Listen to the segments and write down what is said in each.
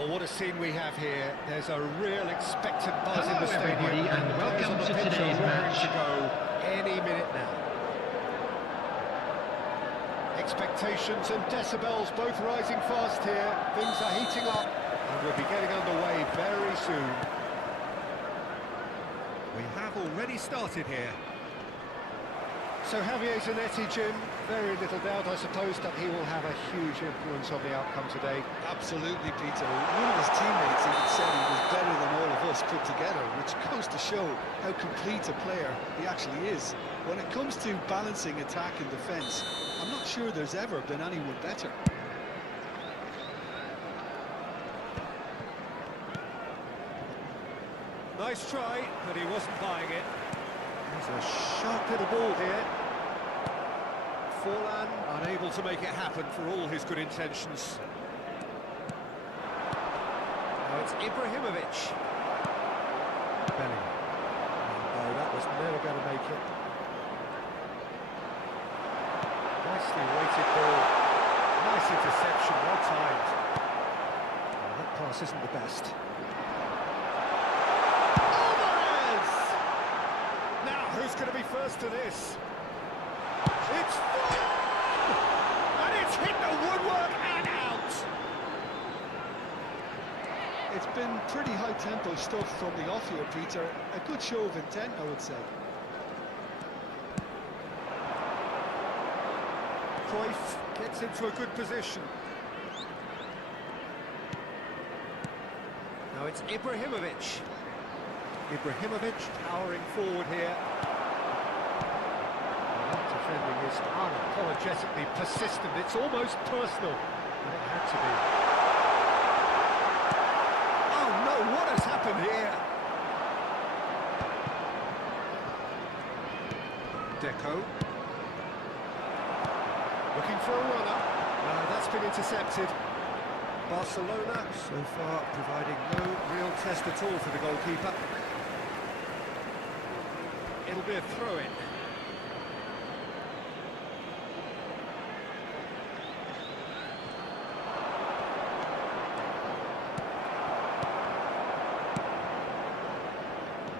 Well, what a scene we have here. There's a real expectant buzz in Hello, the stadium. everybody, and Players welcome on the to pitch today's are raring match. to go any minute now. Expectations and decibels both rising fast here. Things are heating up, and we'll be getting underway very soon. We have already started here. So Javier Zanetti, Jim, very little doubt, I suppose, that he will have a huge influence on the outcome today. Absolutely, Peter. One of his teammates even said he was better than all of us put together, which goes to show how complete a player he actually is. When it comes to balancing attack and defence, I'm not sure there's ever been anyone better. Nice try, but he wasn't buying it. There's a sharp little ball here. Forlan unable to make it happen for all his good intentions. Now it's Ibrahimovic. Bellingham. No, that was never going to make it. Nicely weighted ball. Nice interception, well timed. Oh, that pass isn't the best. Who's going to be first to this? It's full! And it's hit the woodwork and out! It's been pretty high-tempo stuff from the off here, Peter. A good show of intent, I would say. Cruyff gets into a good position. Now it's Ibrahimovic. Ibrahimovic powering forward here. Defending is unapologetically persistent. It's almost personal, but it had to be. Oh no, what has happened here? Deco. Looking for a runner. That's been intercepted. Barcelona so far providing no real test at all for the goalkeeper. It'll be a throw-in.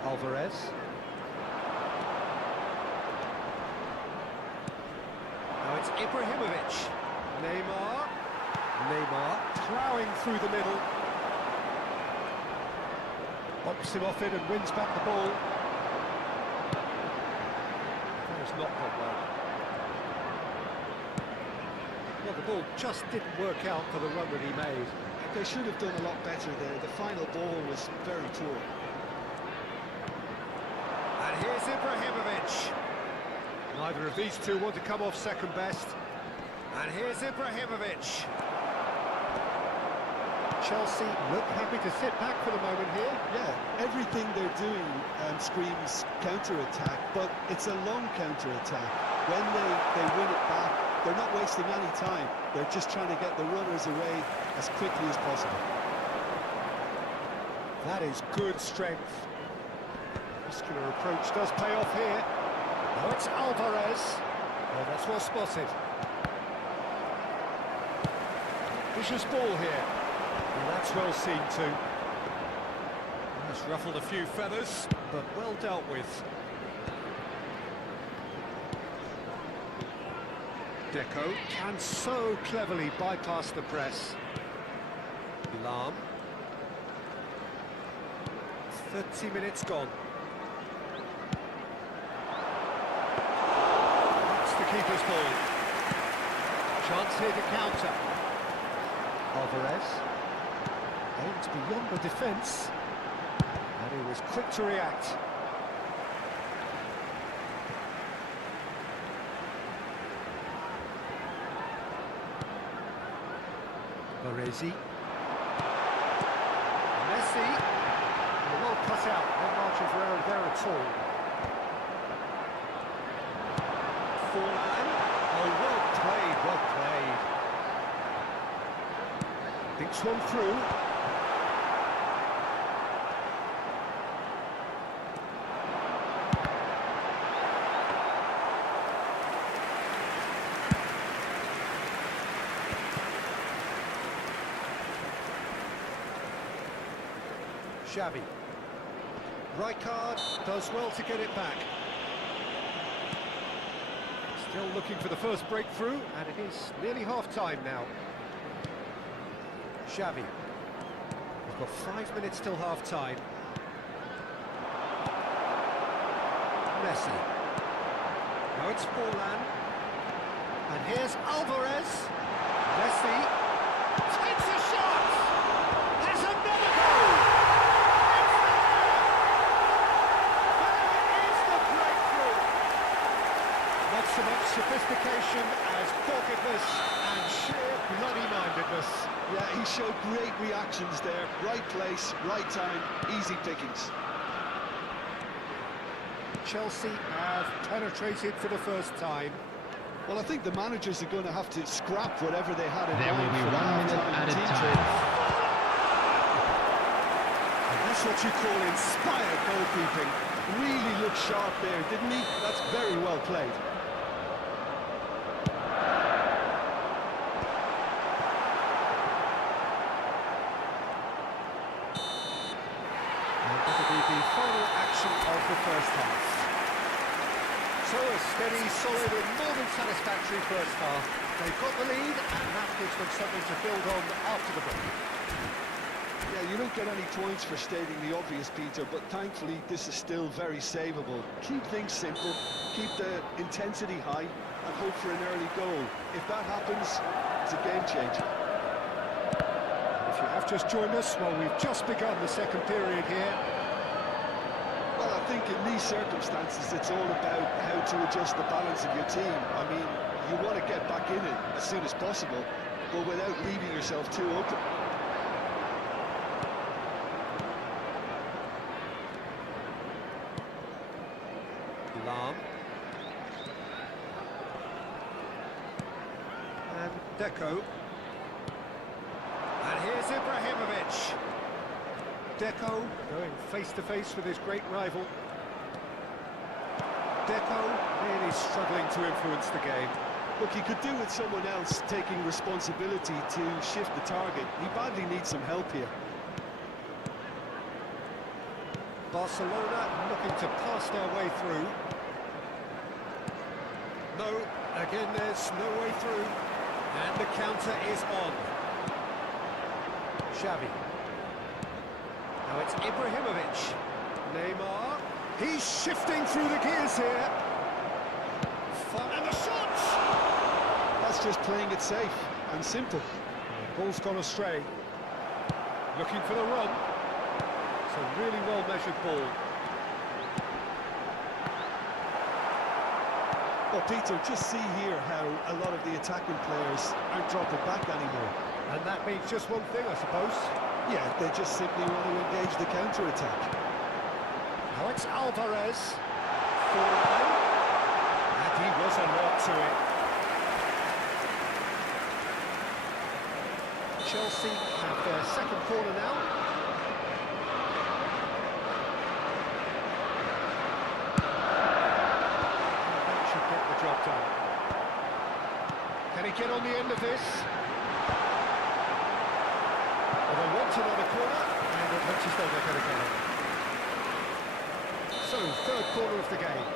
Alvarez. Now it's Ibrahimovic. Neymar ploughing through the middle. Bops him off it and wins back the ball. That has not gone well. Well, the ball just didn't work out for the run that he made. They should have done a lot better there. The final ball was very poor. And here's Ibrahimovic. Neither of these two want to come off second best. And here's Ibrahimovic. Chelsea look happy to sit back for the moment here. Yeah, everything they're doing screams counter-attack, but it's a long counter-attack. When they win it back, they're not wasting any time. They're just trying to get the runners away as quickly as possible. That is good strength. Muscular approach does pay off here. Oh, it's Alvarez. Oh, that's well spotted. Vicious ball here. Well, that's well seen too. That's ruffled a few feathers, but well dealt with. Deco can so cleverly bypass the press. Lam. 30 minutes gone. That's the keeper's ball. Chance here to counter. Alvarez aims beyond the defence, and he was quick to react. Baresi. Messi. Well cut out, no margin for error there at all. Forlan. Oh, well played, well played. Thinks one through. Xavi. Rijkaard does well to get it back. Still looking for the first breakthrough, and it is nearly half-time now. Xavi. We've got 5 minutes till half-time. Messi. Now it's Forlan. And here's Alvarez. Messi takes a shot! Has another goal! It's there! There is the breakthrough! Not so much sophistication as doggedness and sheer bloody-mindedness. Yeah, he showed great reactions there. Right place, right time, easy pickings. Chelsea have penetrated for the first time. Well, I think the managers are going to have to scrap whatever they had in There will mind be for the 1 minute half-time added team time. training. And that's what you call inspired goalkeeping. Really looked sharp there, didn't he? That's very well played. And that'll be the final action of the first half. So a steady, solid and more than satisfactory first half. They've got the lead and that gives them something to build on after the break. Yeah, you don't get any points for stating the obvious, Peter, but thankfully this is still very savable. Keep things simple, keep the intensity high, and hope for an early goal. If that happens, it's a game changer. If you have just joined us, well, we've just begun the second period here. Well, I think in these circumstances, it's all about how to adjust the balance of your team. I mean, you want to get back in it as soon as possible, but without leaving yourself too open. Lam. And Deco. And here's Ibrahimovic. Deco going face-to-face with his great rival. Deco really struggling to influence the game. Look, he could do with someone else taking responsibility to shift the target. He badly needs some help here. Barcelona looking to pass their way through. No, again there's no way through. And the counter is on. Xavi. Now it's Ibrahimovic. Neymar. He's shifting through the gears here. And the shot! That's just playing it safe and simple. Ball's gone astray. Looking for the run. It's a really well-measured ball. Well, Peter, just see here how a lot of the attacking players aren't dropping back anymore. And that means just one thing, I suppose. Yeah, they just simply want to engage the counter-attack. Now it's Alvarez. Forlan. And he was alert to it. Chelsea have their second corner now. And that should get the job done. Can he get on the end of this? Well, they want another corner, and it looks as though they're going to get it. So, third corner of the game.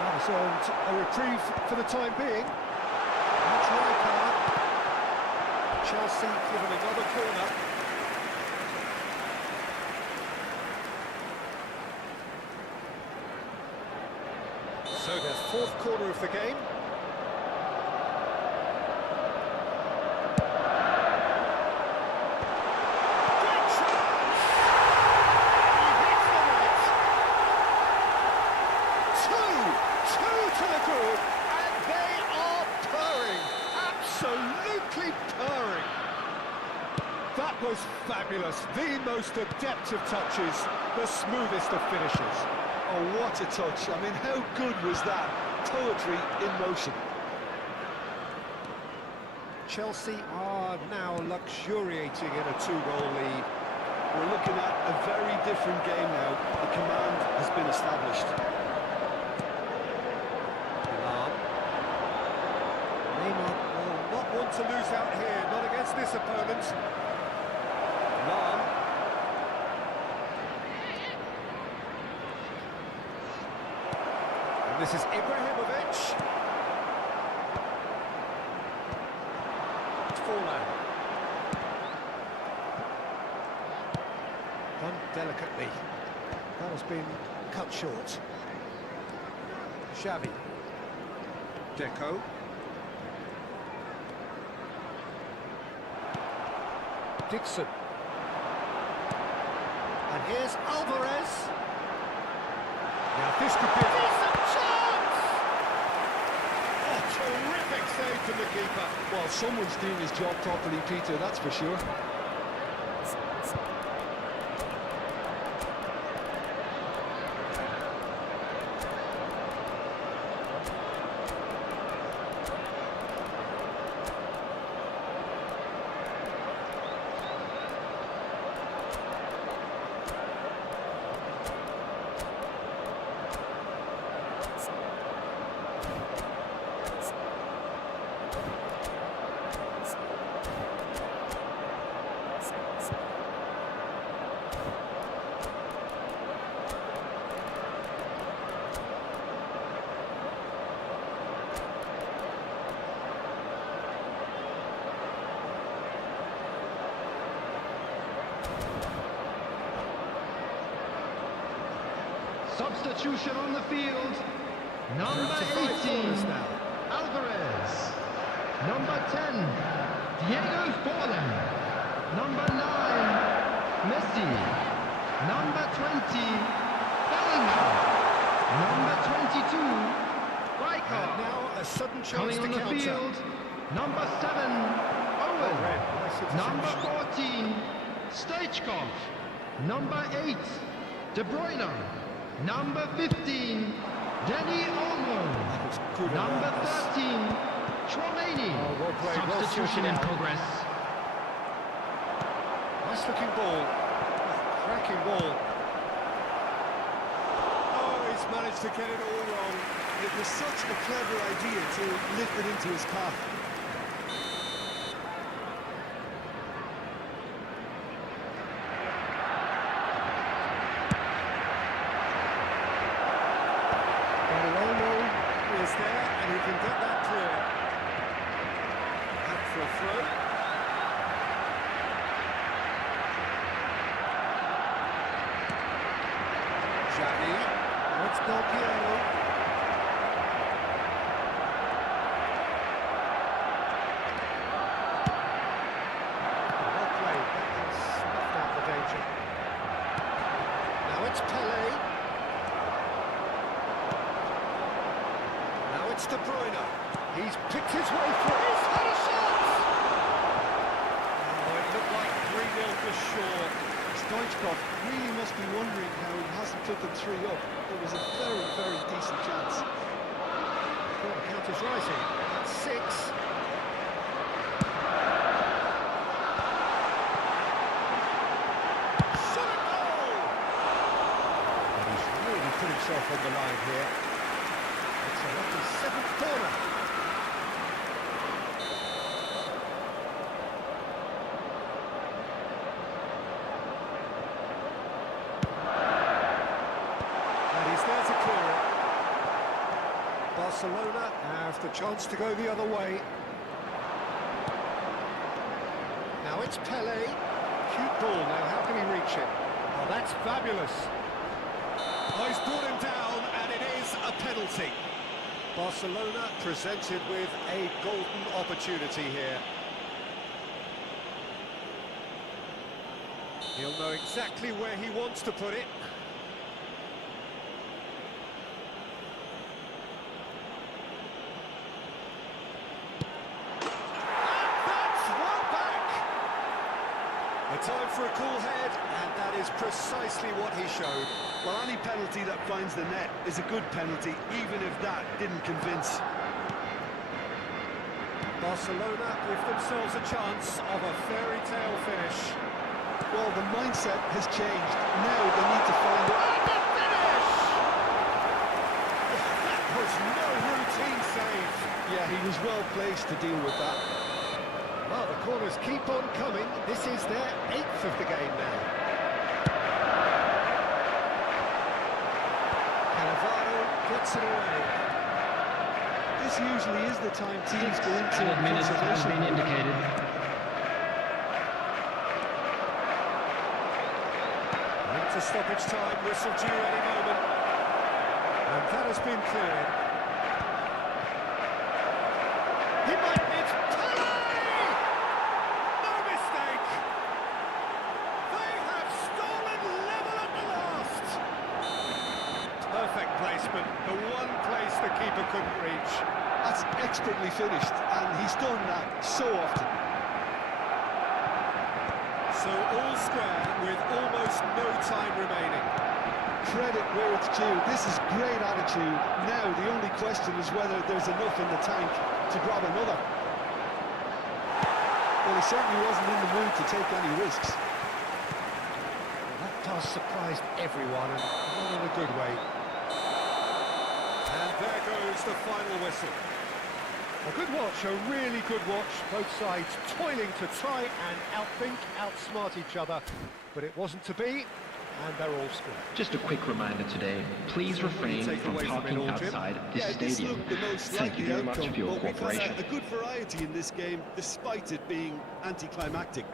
That has earned a reprieve for the time being. That's Rijkaard. Chelsea given another corner. So their fourth corner of the game. Absolutely purring. That was fabulous. The most adept of touches, the smoothest of finishes. Oh, what a touch. I mean, how good was that? Poetry in motion. Chelsea are now luxuriating in a two-goal lead. We're looking at a very different game now. The command has been established. Neymar will not want to lose out here, not against this opponent. Lan. And this is Ibrahimovic. Forlan. Done delicately. That has been cut short. Xavi. Deco. Dixon. And here's Alvarez. Now this could be a decent chance! Oh, terrific save from the keeper. Well, someone's doing his job properly, Peter, that's for sure. Substitution on the field. Number 18, Alvarez. Number 10, Diego Forlan. Number 9, Messi. Number 20, Bellingham. Number 22, Rijkaard. Now a sudden chance Coming to on the counter. field, number 7, Owen. Number 14, Stoichkov. Number 8, De Bruyne. Number 15, Danny Olmo. Number 13, Chouameni. Well played, well Substitution in sorted out. progress. Nice looking ball. Cracking ball. Oh, he's managed to get it all wrong. It was such a clever idea to lift it into his path. Is there, and he can get that clear. Back for a throw. Xavi. Now it's Del Piero. Well played. That has snuffed out the danger. Now it's Pele. It's De Bruyne. He's picked his way through. He's had a shot! Oh, it looked like 3-0 for sure. Stoichkov really must be wondering how he hasn't put them 3 up. It was a very, very decent chance. Well, the count is rising. That's 6. Shot a goal! And he's really put himself on the line here. It's a lucky 7th corner. And he's there to clear it. Barcelona have the chance to go the other way. Now it's Pele. Cute ball. Now how can he reach it? Oh, that's fabulous. Oh, he's brought him down, and it is a penalty. Barcelona presented with a golden opportunity here. He'll know exactly where he wants to put it. And that's one back! A time for a cool head, and that is precisely what he showed. Well, any penalty that finds the net is a good penalty, even if that didn't convince. Barcelona give themselves a chance of a fairy tale finish. Well, the mindset has changed. Now they need to find it. And the finish! That was no routine save. Yeah, he was well placed to deal with that. Well, the corners keep on coming. This is their 8th of the game now. Cannavaro gets it away. This usually is the time teams go into Added minutes has been indicated. Into stoppage time, whistle due any moment. And that has been cleared. He might hit. Pele! No mistake! They have stolen level at the last! Perfect placement, the one place the keeper couldn't reach. That's expertly finished, and he's done that so often. So all square with almost no time remaining. Credit where it's due. This is great attitude. Now the only question is whether there's enough in the tank to grab another. Well, he certainly wasn't in the mood to take any risks. Well, that toss surprised everyone, and not in a good way. And there goes the final whistle. A good watch, a really good watch. Both sides toiling to try and outthink, outsmart each other. But it wasn't to be, and they're all scored. Just a quick reminder today, please refrain from parking outside this This stadium. looked the most Thank you likely very much outcome, for your but we've had cooperation. a good variety in this game, despite it being anticlimactic.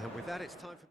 And with that, it's time for me.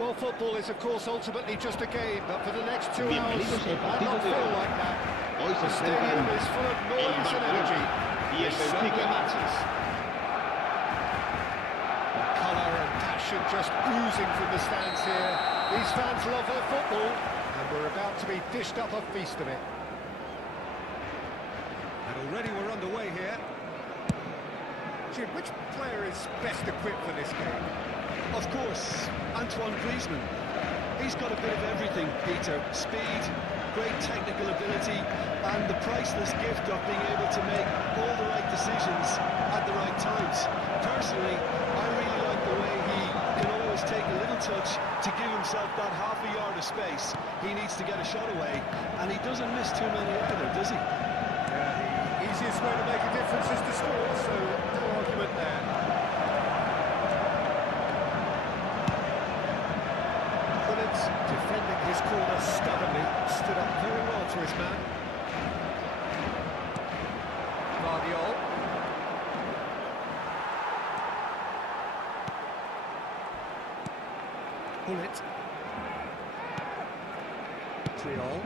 Well, football is, of course, ultimately just a game, but for the next 2 hours, it might not feel like that. The stadium is full of noise and energy. This certainly matters. Colour and passion just oozing from the stands here. These fans love their football, and we're about to be dished up a feast of it. And already we're underway here. Jim, which player is best equipped for this game? Of course, Antoine Griezmann. He's got a bit of everything, Peter. Speed, great technical ability, and the priceless gift of being able to make all the right decisions at the right times. Personally, I really like the way he can always take a little touch to give himself that half a yard of space. He needs to get a shot away, and he doesn't miss too many either, does he? Yeah, the easiest way to make a difference is to score, so no argument there. his corner stubbornly, stood up very well for his man. Guardiola. Bullet. Triol.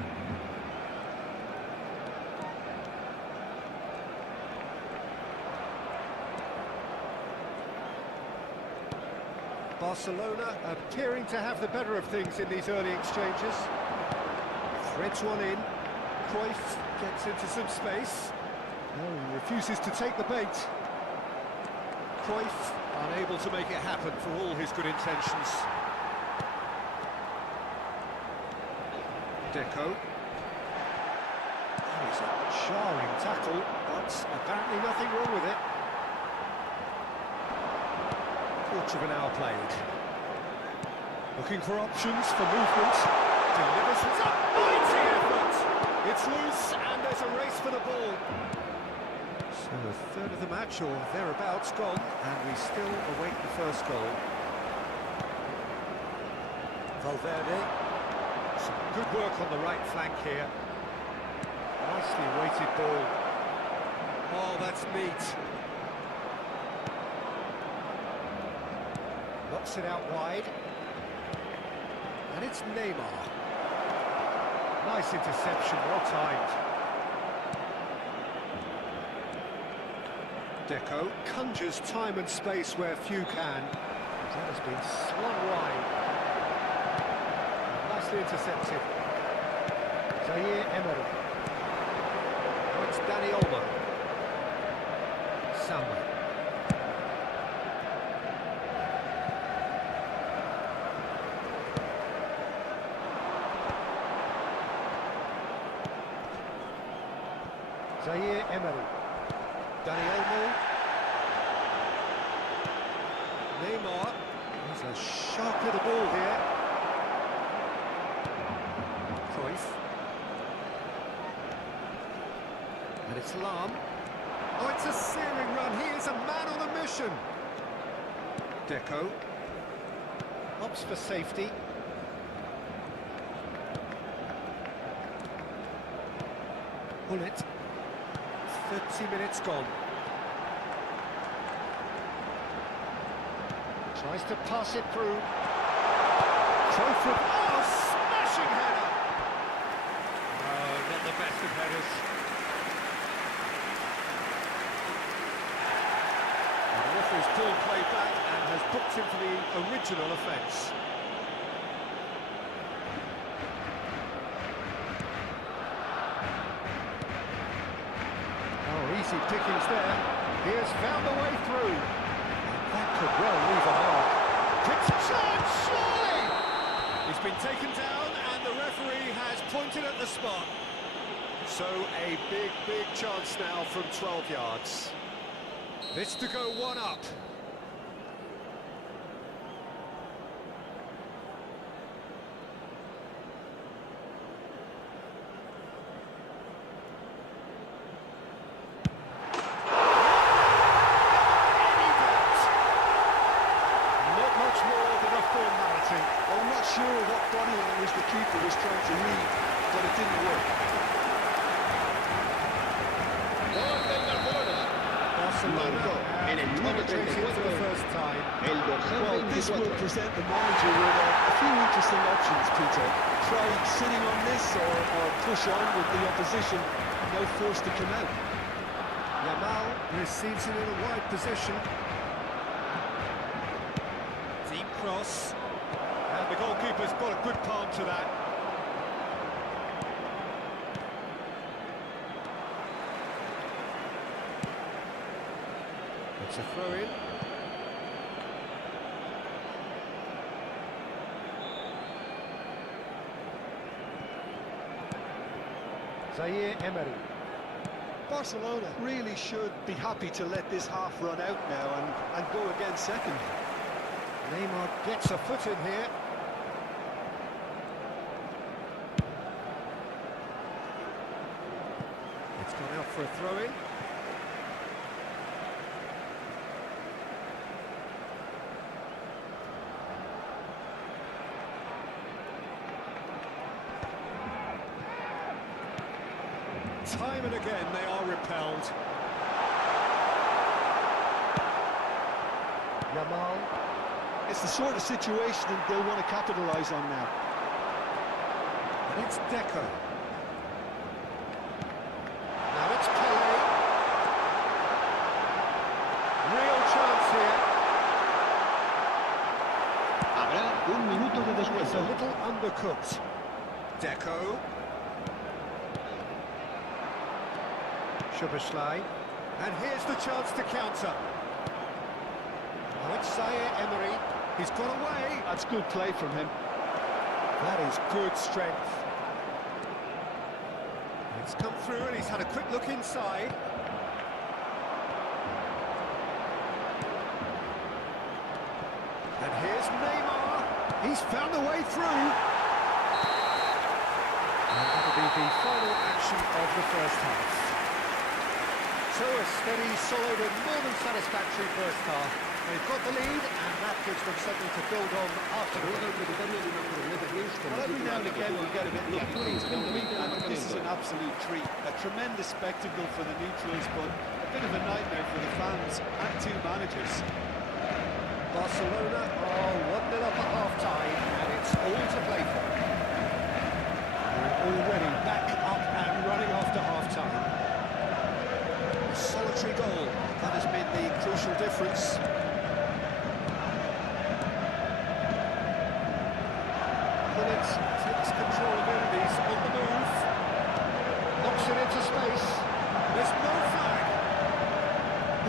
Barcelona appearing to have the better of things in these early exchanges. Threads one in. Cruyff gets into some space. No, he refuses to take the bait. Cruyff unable to make it happen for all his good intentions. Deco. That is a jarring tackle, but apparently nothing wrong with it. Quarter of an hour played. Looking for options for movement. Delivers it up. Mighty effort! It's loose and there's a race for the ball. So a third of the match or thereabouts gone, and we still await the first goal. Valverde. Some good work on the right flank here. Nicely weighted ball. Oh, that's neat. Knocks it out wide. And it's Neymar. Nice interception, well timed. Deco conjures time and space where few can. That has been slung wide. Nicely intercepted. Zaire Emery. Oh, it's Dani Olmo. Samba. Zaire Emery. Dani Olmo. Neymar. He's a sharp little ball here. Cruyff. And it's Lam. Oh, it's a searing run. He is a man on a mission. Deco. Opts for safety. Bullet. 30 minutes gone. Tries to pass it through. Cruyff. Oh, smashing header! Oh, not the best of headers. And the referee's pulled play back and has booked him for the original offence. Easy pickings there. He has found a way through. And that could well leave a mark. It's a chance, surely! He's been taken down and the referee has pointed at the spot. So a big chance now from 12 yards. It's to go one up. Sure what body language the keeper was trying to read, but it didn't work. Barcelona en el número 34, for the first time. el dorsal Well, this 24. will present the manager with a few interesting options, Peter. Try sitting on this or push on with the opposition, now forced to come out. Yamal receives it in a wide position. Deep cross. And the goalkeeper's got a good palm to that. It's a throw-in. Zaire Emery. Barcelona really should be happy to let this half run out now and go again second. Neymar gets a foot in here. It's gone out for a throw-in. time and again they are repelled. Yamal. It's the sort of situation that they'll want to capitalise on now. And it's Deco. Now it's Pele. Real chance here. Habrá un minuto de It's a descuento. little undercooked. Deco. Szoboszlai. And here's the chance to counter. Now it's Zaire Emery. He's got away. That's good play from him. That is good strength. It's come through and he's had a quick look inside. And here's Neymar. He's found a way through. And that'll be the final action of the first half. So a steady, solid and more than satisfactory first half. They've got the lead and that gives them something to build on afterwards. Well, every now and again we get a bit lucky, and this is an absolute treat. A tremendous spectacle for the neutrals, but a bit of a nightmare for the fans and two managers. Barcelona are 1-0 up at half-time, and it's all to play for. They're already back up and running after half-time. A solitary goal, that has been the crucial difference. Bullet takes control of enemies on the move. Knocks it into space. There's no flag.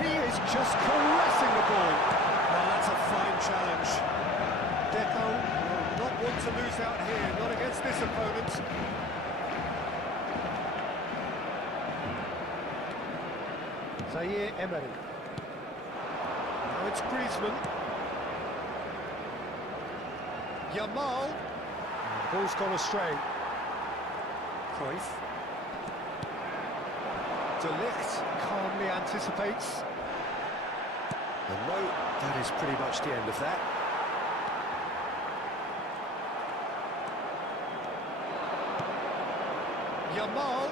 He is just caressing the ball. Well, that's a fine challenge. Deco will not want to lose out here, not against this opponent. Zaire Emery. Now it's Griezmann. Yamal. The ball's gone astray. Cruyff. De Ligt calmly anticipates. And no, that is pretty much the end of that. Yamal.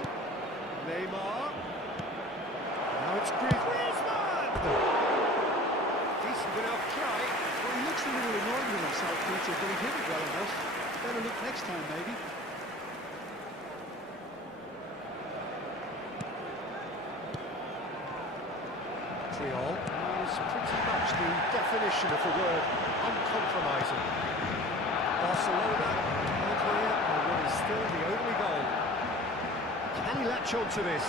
Neymar. Now it's Griezmann. Decent enough try. Well, he looks a little annoyed with himself, Peter, but he hit it well enough. Better look next time, maybe. Triol is pretty much the definition of the word uncompromising. Barcelona out here on what is still the only goal. Can he latch on to this?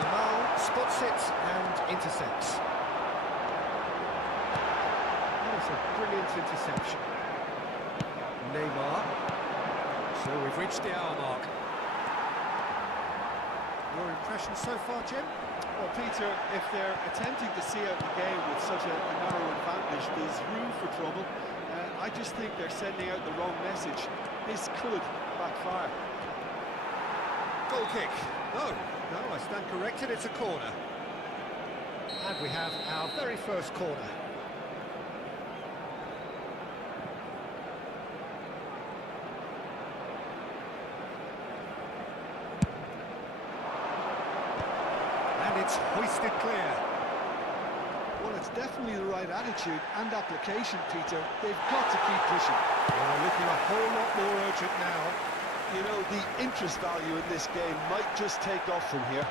Yamal spots it and intercepts. That is a brilliant interception. Neymar. So we've reached the hour mark. Your impressions so far, Jim? Well, Peter, if they're attempting to see out the game with such a narrow advantage, there's room for trouble. I just think they're sending out the wrong message. This could backfire. Goal kick. No, I stand corrected, it's a corner. And we have our very first corner. And it's hoisted clear. Well, it's definitely the right attitude and application, Peter. They've got to keep pushing. They're looking a whole lot more urgent now. You know, the interest value in this game might just take off from here.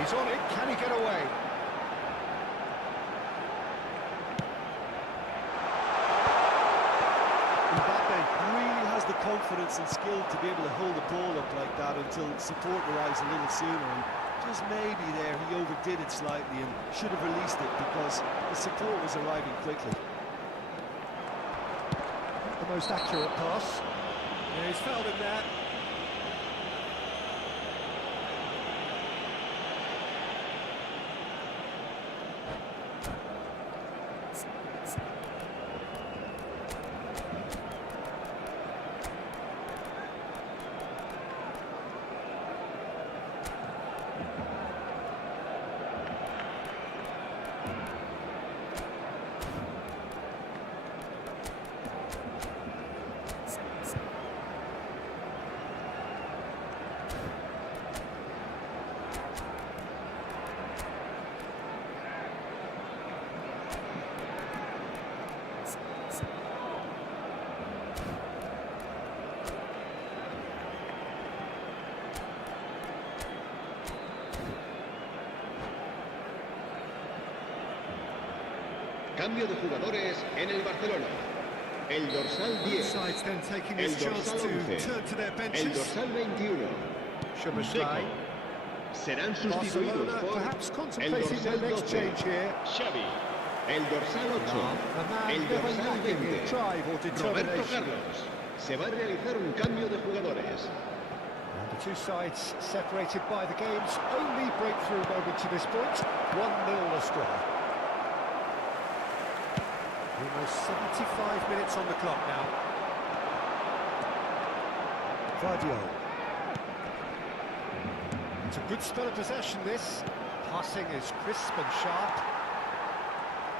He's on it, can he get away? Mbappe really has the confidence and skill to be able to hold the ball up like that until support arrives a little sooner. And just maybe there he overdid it slightly and should have released it because the support was arriving quickly. The most accurate pass. Yeah, he's fouled him there. Cambio de jugadores en el Barcelona. El dorsal 10. Sides then taking El this chance dorsal to 11. turn to their El benches. dorsal 21. Szoboszlai. Serán sustituidos Barcelona por perhaps el contemplating their dorsal next 12. change here. Xavi. El dorsal 8. A man El never dorsal lacking in 20. drive or Roberto determination. Carlos. Se va a realizar un cambio de jugadores. And the two sides separated by the game's only breakthrough moment to this point. 1-0 the score. Almost 75 minutes on the clock now. Guardiola. It's a good spell of possession, this. Passing is crisp and sharp.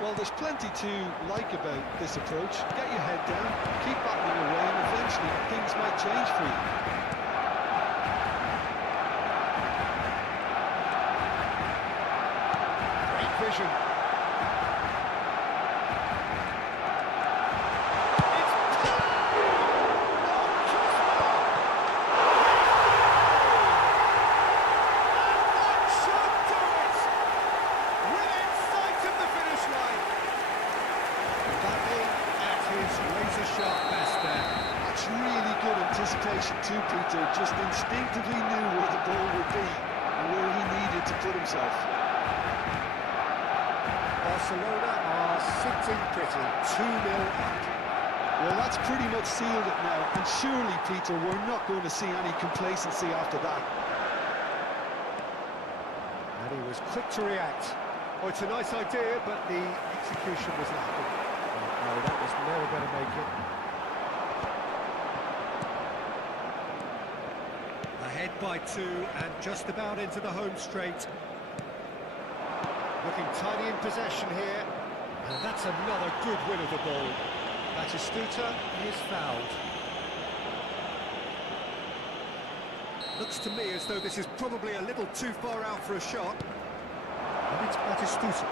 Well, there's plenty to like about this approach. Get your head down, keep battling away, and eventually things might change for you. Great vision. Anticipation too, Peter. Just instinctively knew where the ball would be and where he needed to put himself. Barcelona are sitting pretty, 2-0 up. Well, that's pretty much sealed it now, and surely, Peter, we're not going to see any complacency after that. And he was quick to react. Oh, it's a nice idea, but the execution was lacking. No, that was never going to make it. Ahead by 2 and just about into the home straight. Looking tidy in possession here. And that's another good win of the ball. Batistuta is fouled. Looks to me as though this is probably a little too far out for a shot. And it's Batistuta.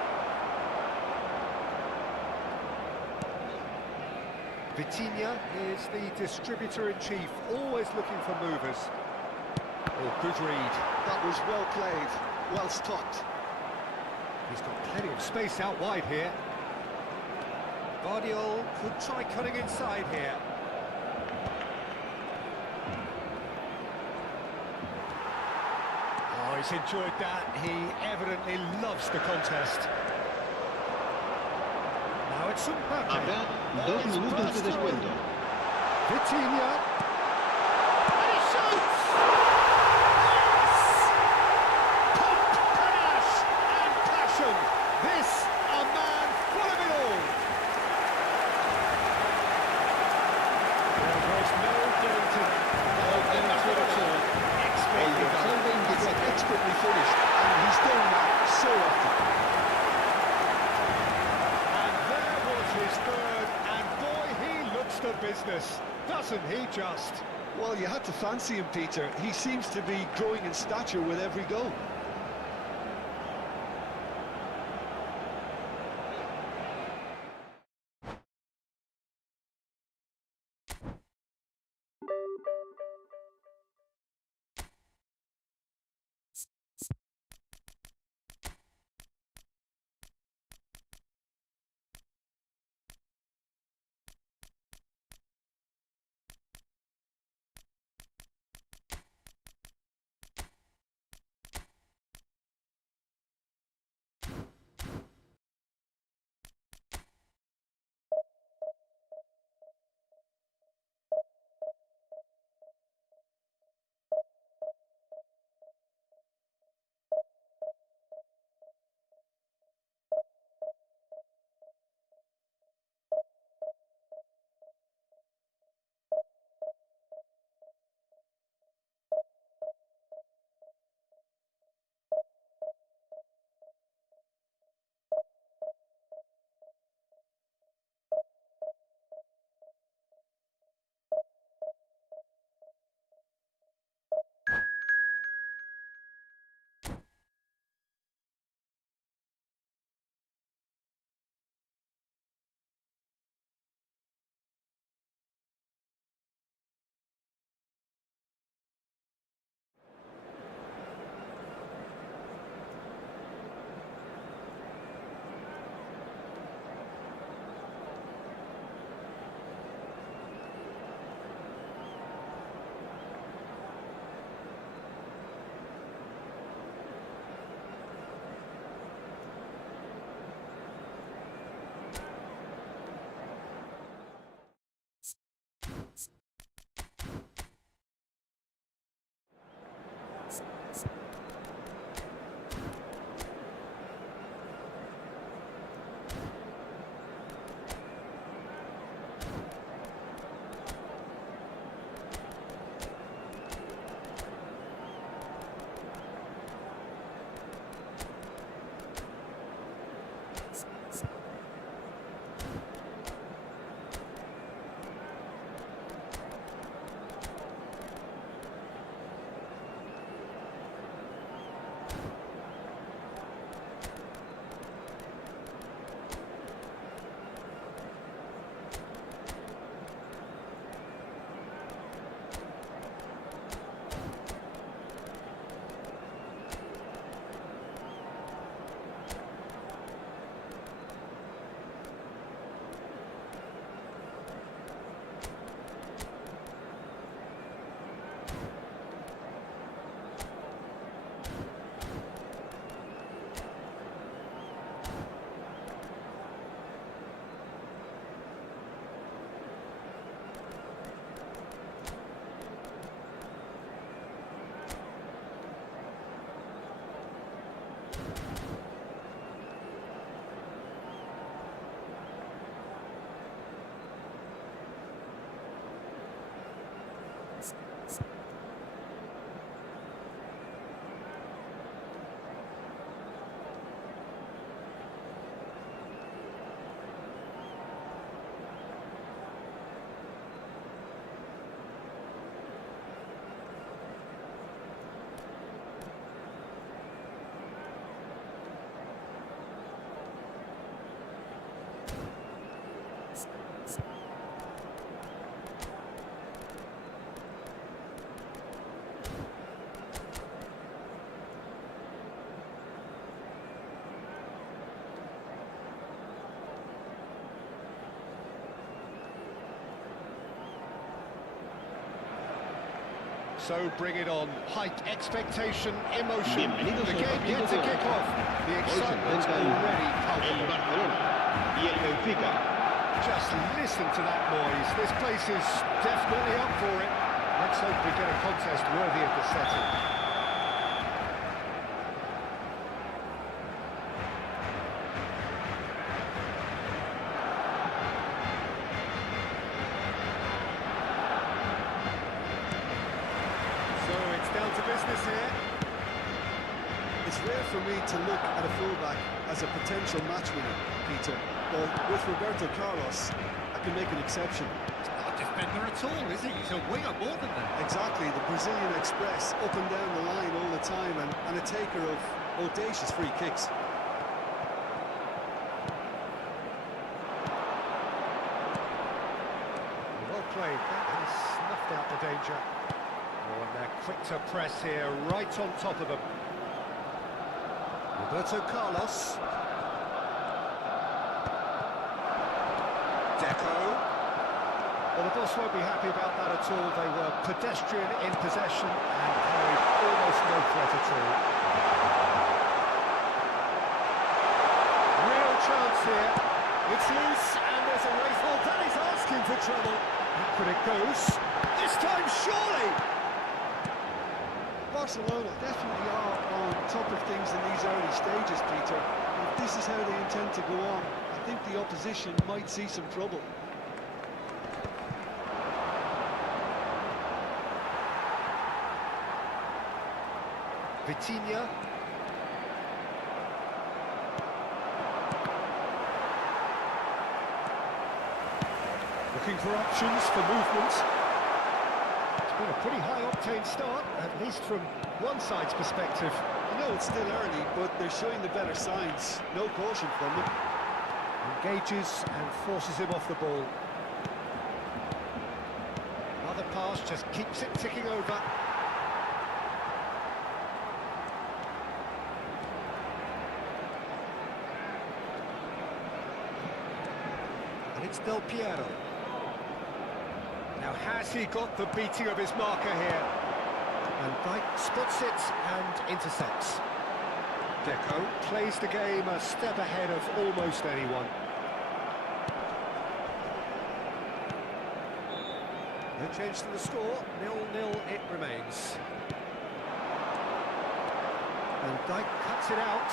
Vitinha is the distributor-in-chief, always looking for movers. Oh, good read. That was well played, well stopped. He's got plenty of space out wide here. Guardiola could try cutting inside here. Oh, he's enjoyed that. He evidently loves the contest. Now it's Mbappe. Habrá 2 minutos de descuento. Vitinha. And he shoots! Panache and passion. This, a man full of it all. Well, there's no getting to that. No getting to it at all. Expertly done. It's expertly finished, and he's done that so often. And there was his third, and boy, he looks the business, doesn't he just? Well, you had to fancy him, Peter. He seems to be growing in stature with every goal. So bring it on. Hype, expectation, emotion. Bienvenidos The al game partido yet to de kick hoy. off. The Hoy se excitement's enfrentan already el palpable. Barcelona y el Benfica. Just listen to that noise. This place is definitely up for it. Let's hope we get a contest worthy of the setting. So it's down to business here. It's rare for me to look at a fullback as a potential match winner, Peter. But with Roberto Carlos, I can make an exception. He's not a defender at all, is he? He's a winger more than that. Exactly, the Brazilian Express, up and down the line all the time, and a taker of audacious free kicks. Well played. That has snuffed out the danger. Oh, and they're quick to press here, right on top of them. Roberto Carlos. Deco. Well, the boss won't be happy about that at all. They were pedestrian in possession and carried almost no threat at all. Real chance here. It's loose and there's a race. Oh, that is asking for trouble. Back it goes. This time, surely. Barcelona definitely are on top of things in these early stages, Peter. If this is how they intend to go on, I think the opposition might see some trouble. Vitinha. Looking for options for movement. It's been a pretty high-octane start, at least from one side's perspective. I know it's still early, but they're showing the better signs. No caution from them. Engages and forces him off the ball. Another pass just keeps it ticking over. And it's Del Piero. Now, has he got the beating of his marker here? And Dijk spots it and intercepts. Deco plays the game a step ahead of almost anyone. No change to the score, 0-0 it remains. And Dijk cuts it out.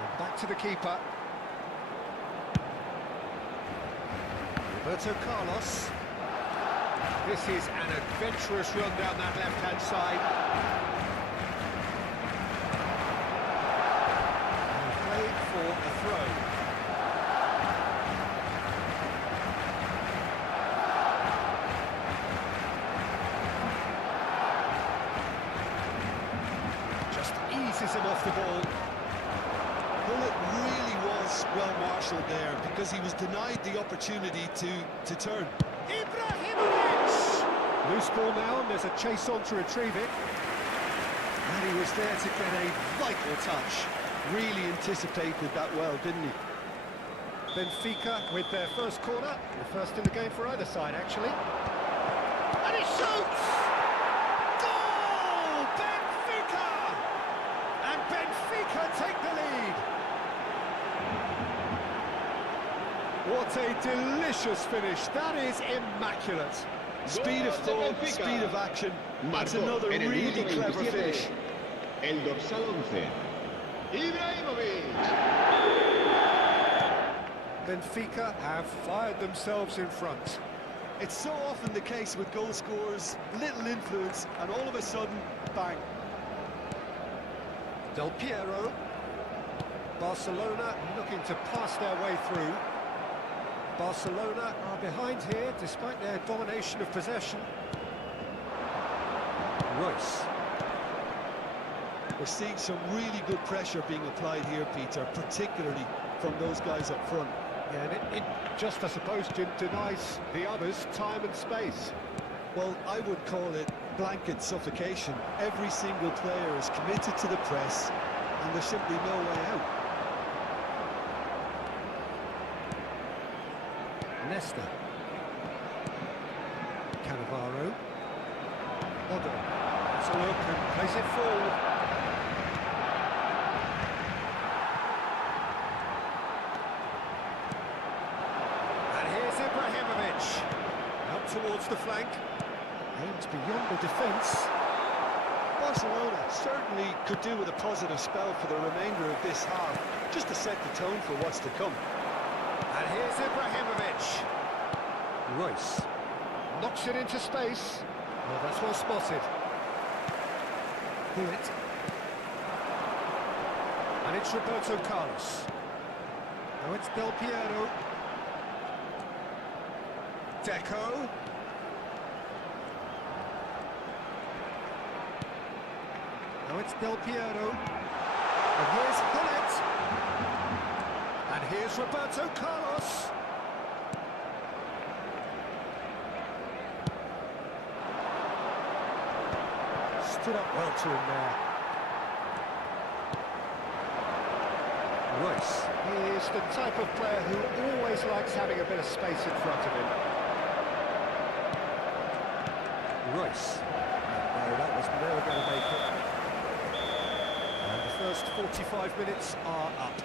And back to the keeper. Roberto Carlos. This is an adventurous run down that left-hand side. And played for a throw. Just eases him off the ball. Well, it really was well-marshalled there because he was denied the opportunity to turn. Ibrahimovic! Loose ball now, and there's a chase on to retrieve it. And he was there to get a vital touch. Really anticipated that well, didn't he? Benfica with their first corner. The first in the game for either side, actually. And he shoots! Goal! Benfica! And Benfica take the lead. What a delicious finish. That is immaculate. Speed of thought, speed of action. That's another really clever finish. El dorsal 11. Ibrahimovic. Benfica have fired themselves in front. It's so often the case with goal scorers, little influence, and all of a sudden, bang. Del Piero. Barcelona looking to pass their way through. Barcelona are behind here despite their domination of possession. Royce. We're seeing some really good pressure being applied here, Peter, particularly from those guys up front. Yeah, and it just, I suppose, denies the others time and space. Well, I would call it blanket suffocation. Every single player is committed to the press, and there's simply no way out. Nesta. Cannavaro. Odo. That's a look and plays it forward. And here's Ibrahimovic. Out towards the flank. Aims beyond the defence. Barcelona certainly could do with a positive spell for the remainder of this half, just to set the tone for what's to come. And here's Ibrahimovic. Royce knocks it into space. Well, that's well spotted. Bullet. And it's Roberto Carlos. Now it's Del Piero. Deco. Now it's Del Piero. And here's Bullet. And here's Roberto Carlos. Stood up well to him there. Royce. He is the type of player who always likes having a bit of space in front of him. Royce. No, that was never going to make it. And the first 45 minutes are up.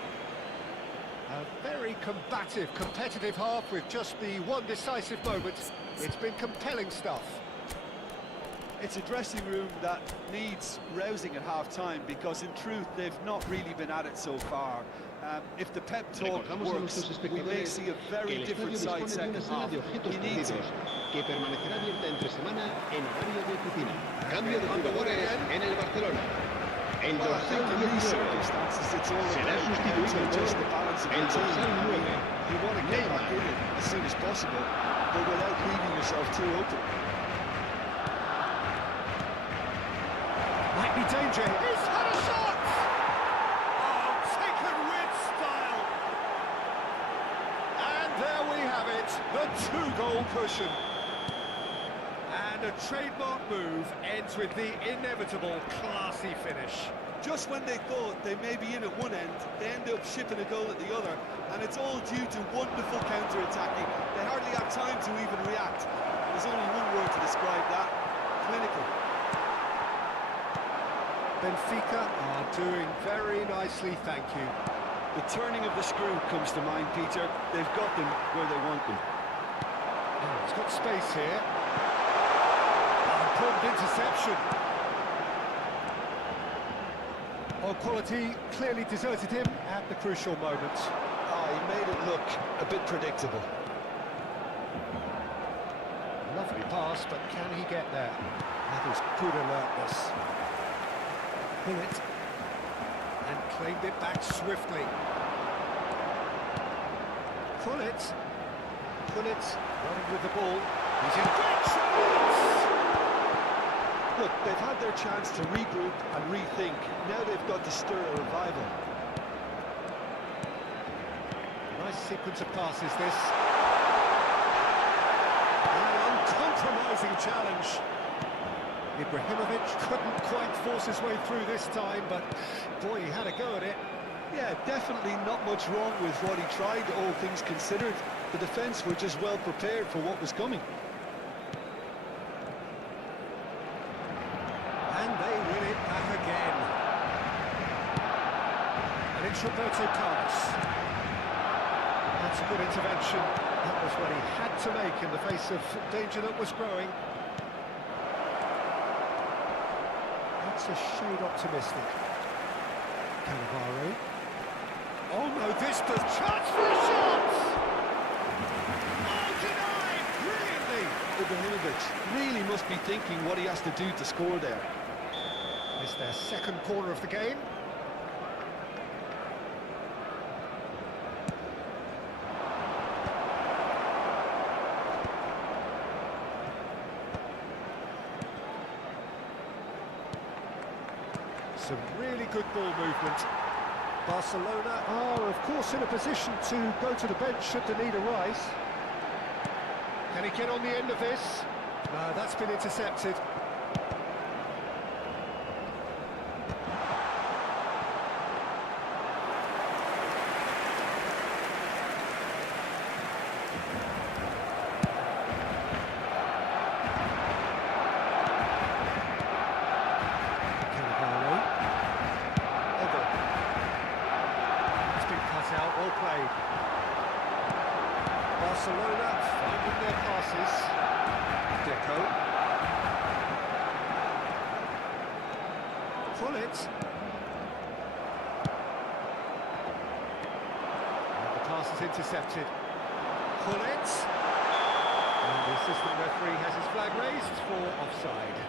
A very combative, competitive half with just the one decisive moment. It's been compelling stuff. It's a dressing room that needs rousing at half-time because, in truth, they've not really been at it so far. If the pep talk works, we may see a very different side second half. You need to. Que permanecerá abierta entre semana en horario de oficina. Cambio de jugadores en el Barcelona. El Well, I think dorsal in these 19 circumstances, it's all será about sustituido to adjust the balance of el the team. dorsal 9. You want to get back in it as soon as possible, but without leaving yourself too open. Might be danger. He's had a shot! Oh, taken with style. And there we have it, the two-goal cushion. And a trademark move ends with the inevitable classy finish. Just when they thought they may be in at one end, they end up shipping a goal at the other, and it's all due to wonderful counter-attacking. They hardly have time to even react. There's only one word to describe that: clinical. Benfica are doing very nicely, thank you. The turning of the screw comes to mind, Peter. They've got them where they want them. Oh, it's got space here. Important interception. Well, quality clearly deserted him at the crucial moment. He made it look a bit predictable. Lovely pass, but can he get there? That is good alertness. Bullet. And claimed it back swiftly. Bullet. Bullet running with the ball. He's in great chance! Look, they've had their chance to regroup and rethink. Now they've got to stir a revival. Nice sequence of passes, this. An uncompromising challenge. Ibrahimovic couldn't quite force his way through this time, but boy, he had a go at it. Yeah, definitely not much wrong with what he tried, all things considered. The defence were just well prepared for what was coming. And they win it back again. And it's Roberto Carlos. That's a good intervention. That was what he had to make in the face of danger that was growing. That's a shade optimistic. Cannavaro. Oh no, this does chance for a shot! Oh, denied! Brilliantly! Ibrahimovic really must be thinking what he has to do to score there. It's their second corner of the game. Some really good ball movement. Barcelona are, of course, in a position to go to the bench should the need arise. Can he get on the end of this? No, that's been intercepted. pull it. And the pass is intercepted. Pull it. And the assistant referee has his flag raised for offside.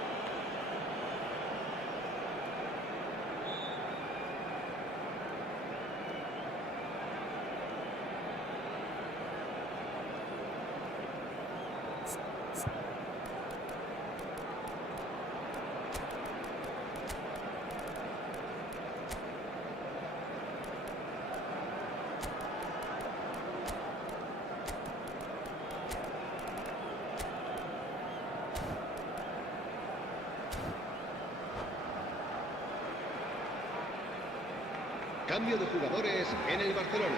Cambio de jugadores en el Barcelona.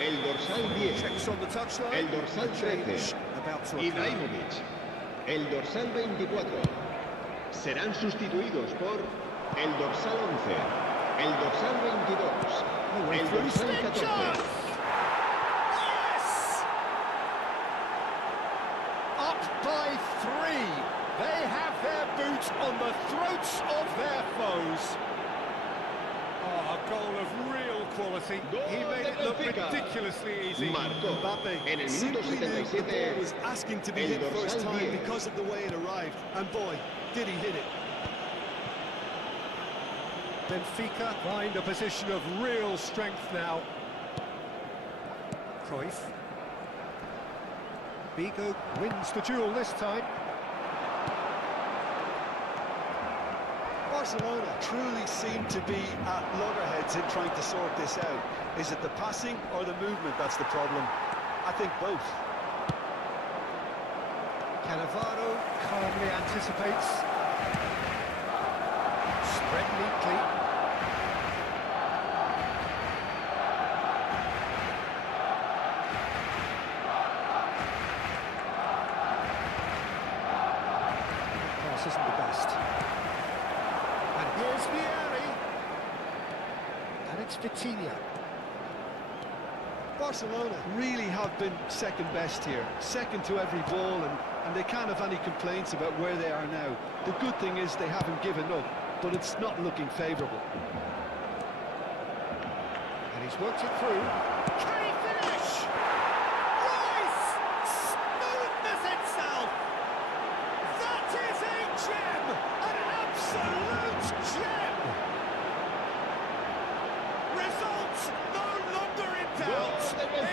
El dorsal 10. Checks on the touchline. El dorsal 13. About to occur. Ibrahimovic. El dorsal 24. Serán sustituidos por el dorsal 11. El dorsal 22. El dorsal 14. Yes! Up by 3. They have their boots on the throats of their foes. Oh, a goal of real quality. He made it look ridiculously easy. Marcó Mbappe en el minuto simply knew the 77. ball was asking to be El hit first dorsal time 10. because of the way it arrived. And boy, did he hit it. Benfica find a position of real strength now. Cruyff. Vigo wins the duel this time. Barcelona truly seem to be at loggerheads in trying to sort this out. Is it the passing or the movement that's the problem? I think both. Cannavaro calmly anticipates. Spread neatly. Pass isn't the best. And here's Vieri. And it's Vitinha. Barcelona really have been second best here, second to every ball, and they can't have any complaints about where they are now. The good thing is they haven't given up, but it's not looking favourable. And he's worked it through. Can he finish? Rice! Smoothness itself! That is a gem! An absolute gem! Results no longer in doubt.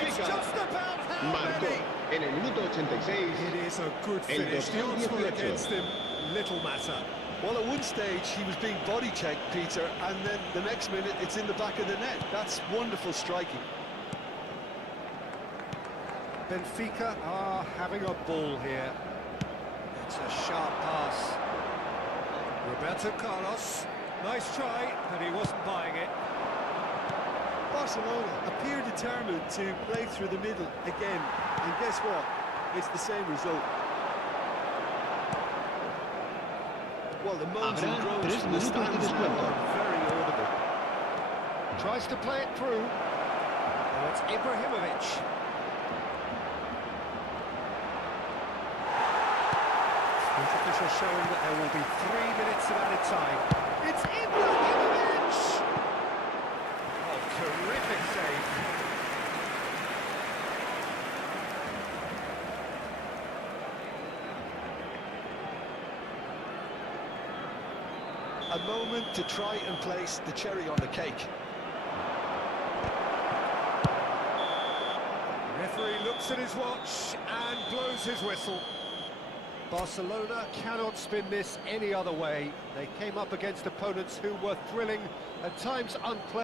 It's just about how Marcó many. en el minuto 86. It is a good El finish. The dorsal odds were 18. against him. Little matter. Well, at one stage he was being body checked, Peter, and then the next minute it's in the back of the net. That's wonderful striking. Benfica are having a ball here. It's a sharp pass. Roberto Carlos. Nice try, but he wasn't buying it. Barcelona appear determined to play through the middle again, and guess what? It's the same result. Well, the moans and Habrá groans 3 from the minutos de stands now descuento. are very audible. Tries to play it through. Oh, it's Ibrahimovic. This official showing that there will be 3 minutes of added time. It's Ibrahimovic! Oh, terrific save. A moment to try and place the cherry on the cake. Referee looks at his watch and blows his whistle. Barcelona cannot spin this any other way. They came up against opponents who were thrilling, at times unpleasant.